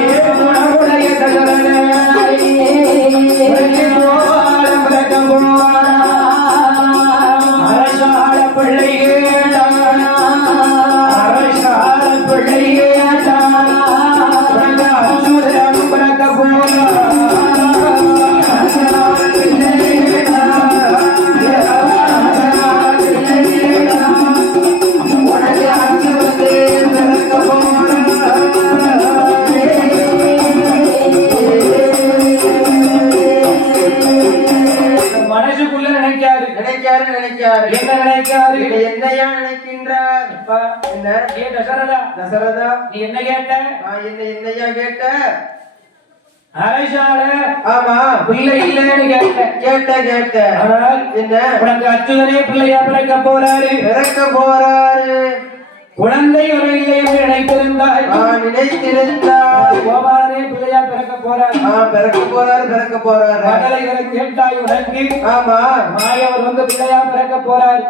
ఏ గుణ గుణ ఎదగలనే ஆமா பிள்ளை இல்லைன்னு கேட்ட கேட்ட கேட்ட. ஆனால் என்ன? உனக்கு அச்சுதனே பிள்ளையா பிறக்க போறாரு. பிறக்க போறாரு. குழந்தை ஒரு இல்லை என்று நினைத்திருந்தாய். நான் நினைத்திருந்தார் கோபாலனே பிள்ளையா பிறக்க போறாரு. பிறக்க போறாரு பிறக்க போறாரு. மகளை கேட்டாய் உனக்கு. ஆமா. மாயவர் வந்து பிள்ளையா பிறக்க போறாரு.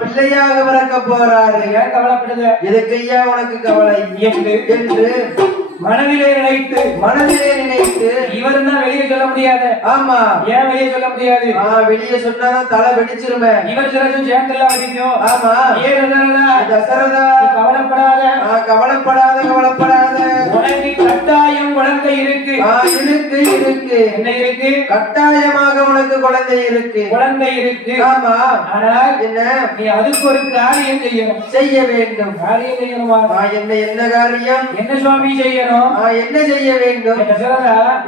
பிள்ளையாக பிறக்க போறாரு. ஏன் கவலைப்படுத? இதுக்கு ஐயா உனக்கு கவலை. என்று மனதிலே நினைத்து மனதிலே நினைத்து இவர் தான் வெளியே சொல்ல முடியாது. ஆமா. ஏன் வெளியே சொல்ல முடியாது? வெளியே சொன்னாதான் தலை வெடிச்சிருமே. இவர் சிலரும் சேர்ந்தெல்லாம் வடிக்கும் ஆமா. ஏன் தசரதா? கவலைப்படாத. கவலைப்படாத கவலைப்படாத. உனக்கு கட்டாயம் குழந்தை இருக்கு. இருக்கு. இருக்கு என்ன இருக்கு? கட்டாயமாக உனக்கு குழந்தை இருக்கு. குழந்தை இருக்கு. ஆமா. ஆனால் என்ன? நீ அதுக்கு ஒரு காரியம் செய்யணும். செய்ய வேண்டும். காரியம் செய்யணுமா? என்ன என்ன காரியம்? என்ன சுவாமி செய்யணும்? என்ன செய்ய வேண்டும்?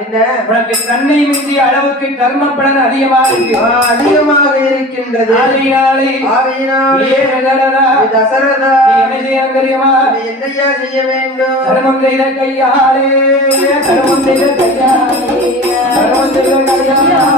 என்ன உனக்கு கண்ணை மிஞ்சிய அளவுக்கு கர்ம பலன் அதிகமா இருக்கு அதிகமாக இருக்கின்றது. ஆகையினாலே ஆகையினால் தசரதா, தசரதா நீ என்ன செய்ய தெரியுமா? நீ என்னையா செய்ய வேண்டும்? கர்மம் செய்த கையாலே கர்மம் செய்த கையாலே கர்மம் செய்த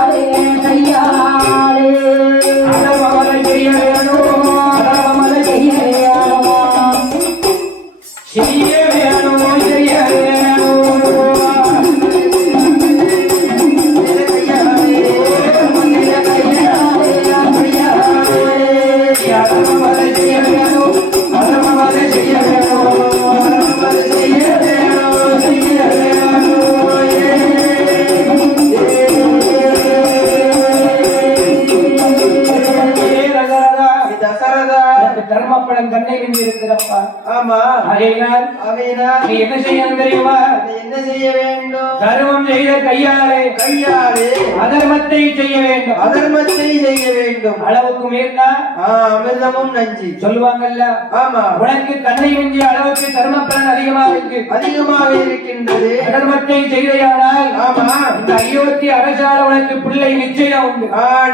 என்ன செய்யணும் தெரியுமா? என்ன செய்ய வேண்டும்? தர்மம் செய்த கையாலே கையாலே அதர்மத்தை செய்ய வேண்டும். அதர்மத்தை செய்ய வேண்டும். அளவுக்கு அமிர்தமும் நஞ்சு. சொல்லுவாங்கல்ல ஆமா. உனக்கு கண்ணை மிஞ்சிய அளவுக்கு தர்ம பலன் இருக்கு. அதிகமாக இருக்கின்றது. அதர்மத்தை செய்தையானால் ஆமா. இந்த அயோத்தி அரசால உனக்கு பிள்ளை நிச்சயம் உண்டு.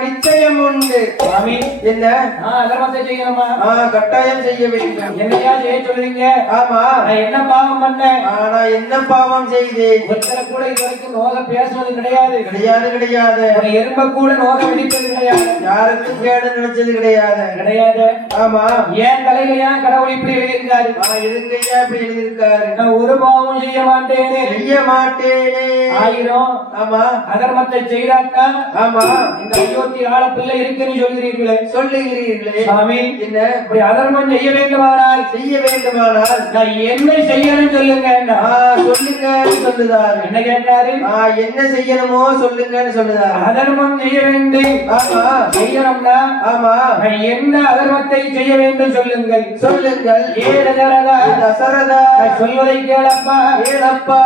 நிச்சயம் உண்டு. சுவாமி என்ன? அதர்மத்தை செய்யணுமா? கட்டாயம் செய்ய வேண்டும். என்னையா செய்ய சொல்றீங்க? ஆமா. நான் என்ன பாவம் பண்ணேன்? நான் என்ன பாவம் செய்தேன்? ஒருத்தரை கூட இது வரைக்கும் நோக பேசுனது கிடையாது. கிடையாது கிடையாது. எறும்ப கூட நோக வெடித்தது கிடையாது. யாருக்கும் கேடு நினைச்சது கிடையாது. கிடையாது. ஆமா. ஏன் தலையில ஏன் கடவுள் இப்படி எழுதியிருக்காரு? எதுக்கையா இப்படி எழுதியிருக்காரு? நான் ஒரு பாவமும் செய்ய மாட்டேனே. செய்ய மாட்டேனே. ஆயிரம் ஆமா. அதர்மத்தை செய்தாக்கா ஆமா. இந்த அயோத்தி ஆள பிள்ளை இருக்குன்னு சொல்கிறீர்களே. சொல்லுகிறீர்களே. சாமி என்ன? இப்படி அதர்மம் செய்ய வேண்டுமானால் செய்ய வேண்டுமானால். நான் என்ன செய்யணும் சொல்லுங்க. சொல்லுங்க சொல்லுதாரு. என்ன கேட்டாரு? என்ன செய்யணுமோ சொல்லுங்கன்னு சொல்லுதாரு. அதர்மம் செய்ய வேண்டும். ஆமா. செய்யணும்னா ஆமா. நான் என்ன அதர்மத்தை செய்ய வேண்டும் சொல்லுங்கள். சொல்லுங்கள். ஏழரதா தசரதா? நான் சொல்வதை கேளப்பா. ஏனப்பா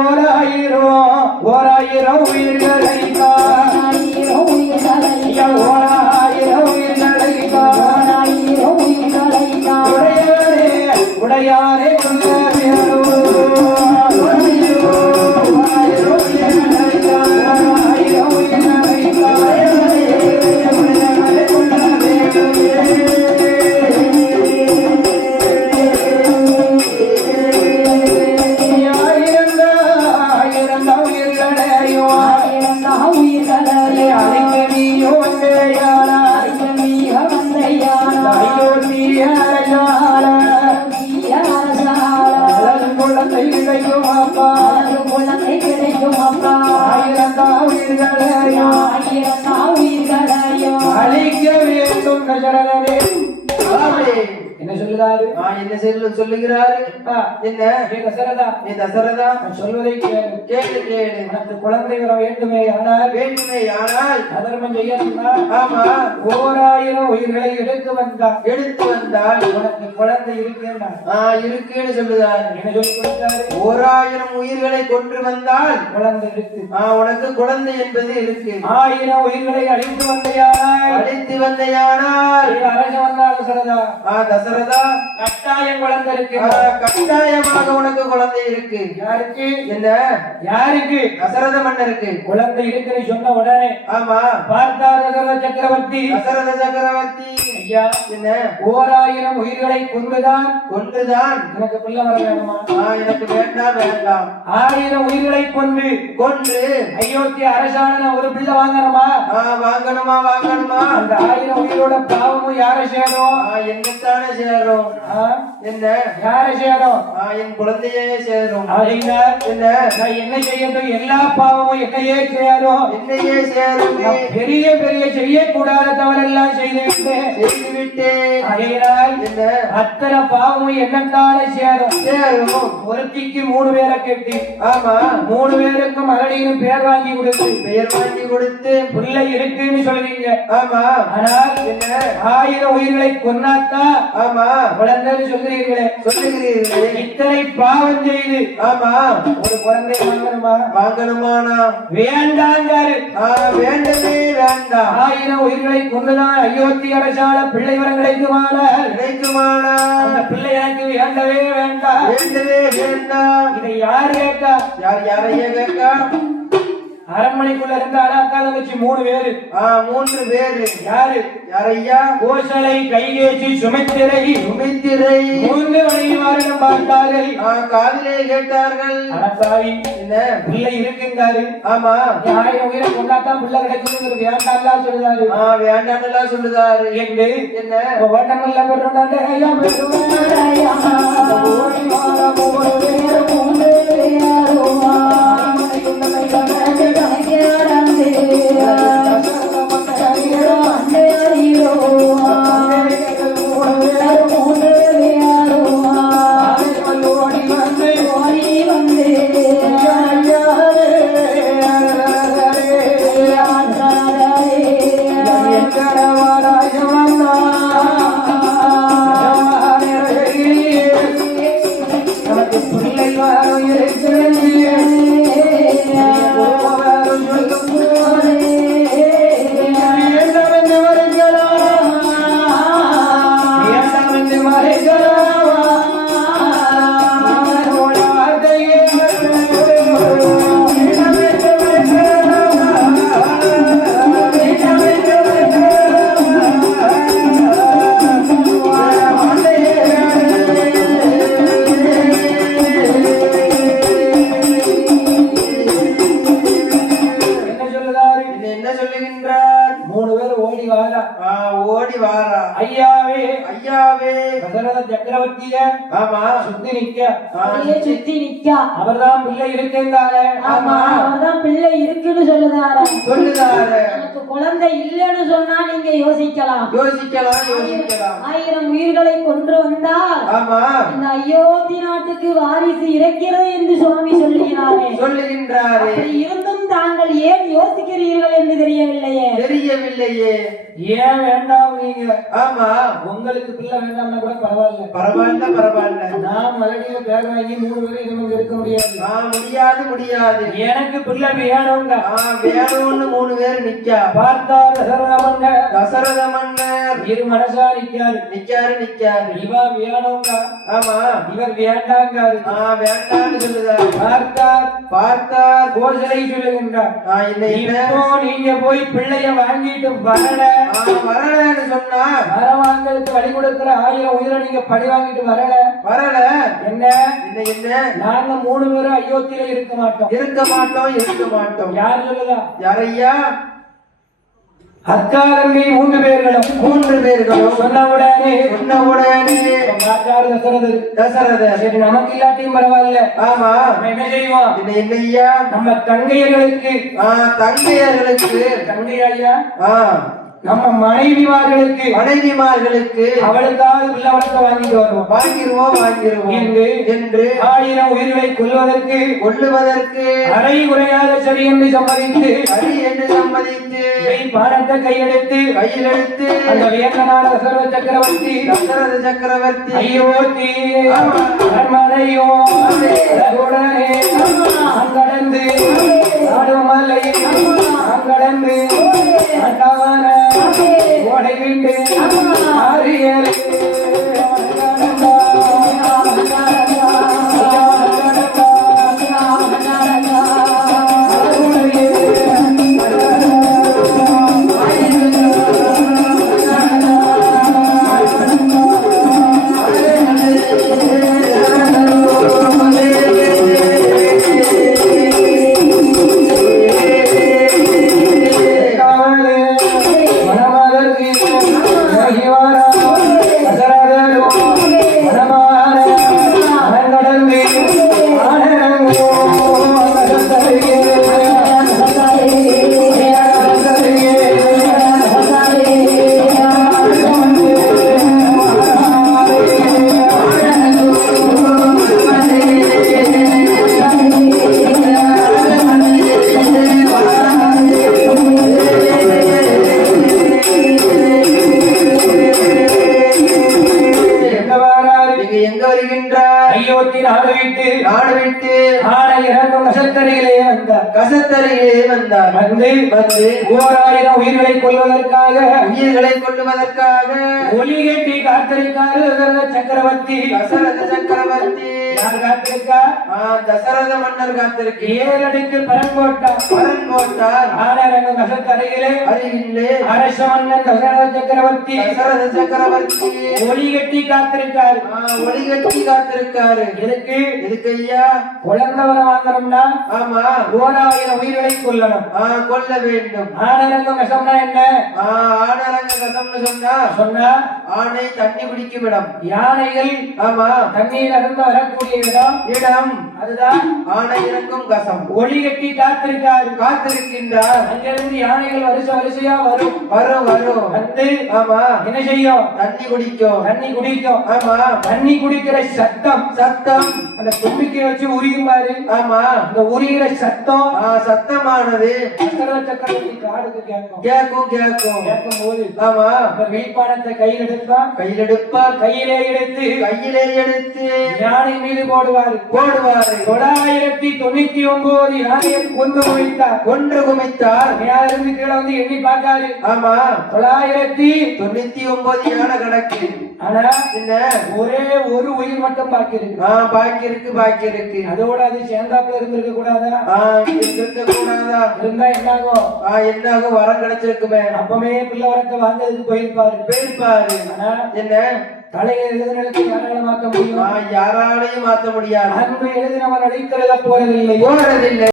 ஓராயிரம் ஓராயிரம் உயிர்களை ஐயா, ஓராயிரம் அழிக்க நீயோ வந்தேயானா அயோத்தி ஆமே. என்ன சொல்லு சொல்லுகிறாரு? என்ன? தசரதா? நீ தசரதா? நான் சொல்வதை கேளு. கேளு கேளு. உனக்கு குழந்தை வர வேண்டுமே ஆனால் வேண்டுமே ஆனால். அதர்மம் செய்யணும்னா ஆமா. ஓராயிரம் உயிர்களை எடுத்து வந்தார் எடுத்து வந்தால். உனக்கு குழந்தை இருக்கேன்னா? இருக்குன்னு சொல்லுதாரு என்ன சொல்லி கொடுத்தாரு? ஓராயிரம் உயிர்களை கொன்று வந்தால். குழந்தை இருக்கு. உனக்கு குழந்தை என்பது இருக்கு. ஆயிரம் உயிர்களை அழித்து வந்தையானால். அழைத்து வந்தையானால். அரசு வந்தாலும் சொல்லதா ஆ, தசரதா. கட்டாயம் குழந்தை இருக்கு கட்டாயமாக உனக்கு குழந்தை இருக்கு. யாருக்கு? என்ன? யாருக்கு? தசரத மன்னருக்கு. குழந்தை இருக்குன்னு சொன்ன உடனே ஆமா. பார்த்தார் தசரத சக்கரவர்த்தி. தசரத சக்கரவர்த்தி. ஐயா என்ன? ஓராயிரம் உயிர்களை கொண்டுதான் கொன்றுதான். எனக்கு பிள்ளை வர வேணுமா? ஆ, எனக்கு வேண்டாம் வேண்டாம் ஆயிரம் உயிர்களை கொண்டு கொன்று. அயோத்தி அரசான ஒரு பிள்ளை வாங்கணுமா? ஆ, வாங்கணுமா வாங்கணுமா. அந்த ஆயிரம் உயிரோட பாவமும் யார சேரும்? என்னத்தானே சேரும்? ஆ? என்ன? யார சேரும் என் குழந்தையே சேரும் ஆகையினால் என்ன? நான் என்ன செய்யட்டும். எல்லா பாவமும் என்னையே சேரும் என்னையே சேரும் பெரிய பெரிய செய்யக்கூடாத தவறெல்லாம் செய்துவிட்டேன். என்ன? அத்தனை பாவமும் என்னத்தானே சேரும் சேரும் ஒருத்திக்கு மூணு பேரை கட்டி ஆமா. மூணு பேருக்கும் மகளிரும் பேர் வாங்கி கொடுத்து பெயர் வாங்கி கொடுத்து பிள்ளை இருக்குன்னு சொல்றீங்க. ஆமா. ஆனால் என்ன? ஆயிரம் உயிர்களை கொன்னாத்தான் ஆமா. குழந்தைன்னு சொல்கிறீர்களே சொல்லுகிறீர்களே. இத்தனை பாவம் செய்து ஆமா. ஒரு குழந்தை வாங்கணுமா வாங்கணுமானா வேண்டாங்காரு வேண்டவே வேண்டாம். ஆயிரம் உயிர்களை கொண்டுதான் அயோத்தி அரசால பிள்ளை வரம் கிடைக்குமானால் கிடைக்குமானா? அந்த பிள்ளை எனக்கு வேண்டவே வேண்டாம். வேண்டவே வேண்டாம். இதை யார் கேட்டா யார் யாரைய கேட்கா? அரண்மனைக்குள்ள இருந்த அக்கா தங்கச்சி மூணு பேரு. மூன்று பேரு. யாரு? யாரையா? கோசலை கைகேசி சுமித்திரை சுமித்திரை மூன்று வணிகமாரிடம் பார்த்தார்கள். ஆ காதிலே கேட்டார்கள். அடப்பாவி என்ன? பிள்ளை இருக்குங்காரு ஆமா. ஆயிரம் உயிரை கொண்டாத்தான் பிள்ளை கிடைக்குதுங்கிறது வேண்டாம்லாம் சொல்லுதாரு. ஆ வேண்டாம்லாம் சொல்லுதாரு. என்று என்ன? ஓட்டமல்ல பெருண்டாண்டே ஐயா பெருமாளையா ஐயாவே ஐயாவே. தசரத சக்கரவர்த்திய ஆமா. சுத்தி நிக்க சுத்தி நிக்கா அவர்தான் பிள்ளை இருக்கின்றாரு. ஆமா. அவர்தான் பிள்ளை இருக்குன்னு சொல்லுதாரு. சொல்லுதாரு. குழந்தை இல்லைன்னு சொன்னா நீங்க யோசிக்கலாம். யோசிக்கலாம் யோசிக்கலாம். ஆயிரம் உயிர்களை கொன்று வந்தால் ஆமா. இந்த அயோத்தி நாட்டுக்கு வாரிசு இறக்கிறது என்று சுவாமி சொல்லுகிறாரே. சொல்லுகின்றாரே. இருந்தும் தாங்கள் ஏன் யோசிக்கிறீர்கள் என்று தெரியவில்லையே. தெரியவில்லையே. ஏன் வேண்டாம் நீங்க? ஆமா. உங்களுக்கு பிள்ளை வேண்டாம்னா கூட பரவாயில்ல. பரவாயில்ல பரவாயில்ல. நான் மறுபடியும் பேர் வாங்கி மூணு பேரும் இனிமே இருக்க முடியாது. ஆ முடியாது முடியாது. எனக்கு பிள்ளை வேணுங்க ஆ வேணும்னு மூணு பேர் நிக்கா. பார்த்தா தசரதமங்க தசரத மன்னர். இரு மனசா நிக்காரு நிக்காரு. நிக்காரு இவ வேணுங்க ஆமா. இவர் வேண்டாங்காரு. ஆ வேண்டாம்னு சொல்லுதாரு பார்த்தார். பார்த்தார். கோசலை சொல்லுகின்றார். ஆ என்ன இப்போ நீங்க போய் பிள்ளைய வாங்கிட்டு வரல. வரலன்னு சொன்னா? வர வாங்கறதுக்கு வழி கொடுக்கிற ஆயிரம் உயிரை நீங்க பழி வாங்கிட்டு வரல. வரல. என்ன? என்ன என்ன? நாங்க மூணு பேரும் அயோத்தியில இருக்க மாட்டோம். இருக்க மாட்டோம் இருக்க மாட்டோம். யார் சொல்லுதா? யாரையா அக்கா தங்கை மூன்று பேர்களும் மூன்று பேர்களும். சொன்ன உடனே சொன்ன உடனே. மாற்றாரு தசரதர் தசரதர் சரி நமக்கு இல்லாட்டியும் பரவாயில்ல. ஆமா. என்ன செய்வோம்? என்ன என்னய்யா நம்ம தங்கையர்களுக்கு. தங்கையர்களுக்கு. தங்கை ஐயா? ஆ. நம்ம மனைவிமார்களுக்கு மனைவிமார்களுக்கு அவளுக்காக பிள்ளை வளர்க்க வாங்கிட்டு வருவோம். வாங்கிருவோம் வாங்கிருவோம். என்று என்று ஆயிரம் உயிர்களை கொல்வதற்கு கொள்ளுவதற்கு அரை குறையாக சரி என்று சம்மதித்து சரி என்று சம்மதித்து கை பானத்தை கையெடுத்து கையில் எடுத்து அந்த வியக்கனான சர்வ சக்கரவர்த்தி தசரத சக்கரவர்த்தி. ஐயோத்தி அரண்மனையோ உடனே அங்கடந்து ஆடுமலை அங்கடந்து அண்டாவன ஓடை விட்டு உயிர்களை கொள்ளுவதற்காக ஒலி கட்டி காத்திருக்காரு சக்கரவர்த்தி. தசரத சக்கரவர்த்தி. யார் காத்திருக்கா? தசரத மன்னர் காத்திருக்கு ஏழடுக்கு பரங்கோட்டா கசத்தரையிலே அருகிலே. அரச தசரத சக்கரவர்த்தி. தசரத சக்கரவர்த்தி. ஒலி கட்டி காத்திருக்காரு. ஆ, ஒளி கட்டி காத்திருக்காரு. எதுக்கு? இதுக்கு ஐயா? குழந்தை வர வாங்கணும்னா ஆமா. ஓராயிரம் உயிர்களை கொல்லணும். கொல்ல வேண்டும். ஆனரங்கம் கசம்னா என்ன? ஆ, சொன்னா சொன்னா தண்ணி குடிக்கும் இடம். யானைகள் ஆமா. தண்ணீர் இருந்து வரக்கூடிய இடம். இடம். அதுதான் ஆணை இறக்கும் கசம். ஒளி கட்டி காத்திருக்காரு. காத்திருக்கின்றார். அங்கிருந்து யானைகள் வரிசை வரிசையா வரும். வரும் வரும். வந்து ஆமா. என்ன செய்யும்? தண்ணி குடிக்கும். தண்ணி குடிக்கும். ஆமா. தண்ணி குடிக்கிற சத்தம். சத்தம். அந்த தும்பிக்கை வச்சு உரியும் பாரு. ஆமா. அந்த உரிகிற சத்தம். சத்தமானது. சக்கர சக்கரவர்த்தி காடுக்கு கேட்கும். கேக்கும் கேட்கும். போது ஆமா. அந்த வீழ்பானத்தை கையில் எடுப்பான் கையில் எடுப்பார் கையிலே எடுத்து கையிலே எடுத்து யானை மீது போடுவார். போடுவாரு. தொள்ளாயிரத்தி தொண்ணூத்தி ஒன்பது யானையை கொண்டு குவித்தார் கொன்று குமித்தார். மேல இருந்து கீழே வந்து எண்ணி பார்க்காரு ஆமா. தொள்ளாயிரத்தி தொண்ணூத்தி ஒன்பது யானை கணக்கு. ஆனா என்ன? ஒரே ஒரு உயிர் மட்டும் பாக்கி இருக்கு. பாக்கி இருக்கு பாக்கி இருக்கு. அதோட அது சேர்ந்தாப்புல இருந்திருக்க கூடாதா? இருக்க கூடாதா? இருந்தா என்னாகும்? ஆ என்னாக வரம் கிடைச்சிருக்குமே. அப்பவே பிள்ளை வாங்கிறதுக்கு போயிருப்பாரு. போயிருப்பாரு. ஆனா என்ன? தலையில எழுதினதுக்கு மாற்ற முடியும். யாராலையும் மாத்த முடியாது. அன்பு எழுதினவன் அழைக்கிறத போறதில்லை. போறதில்லை.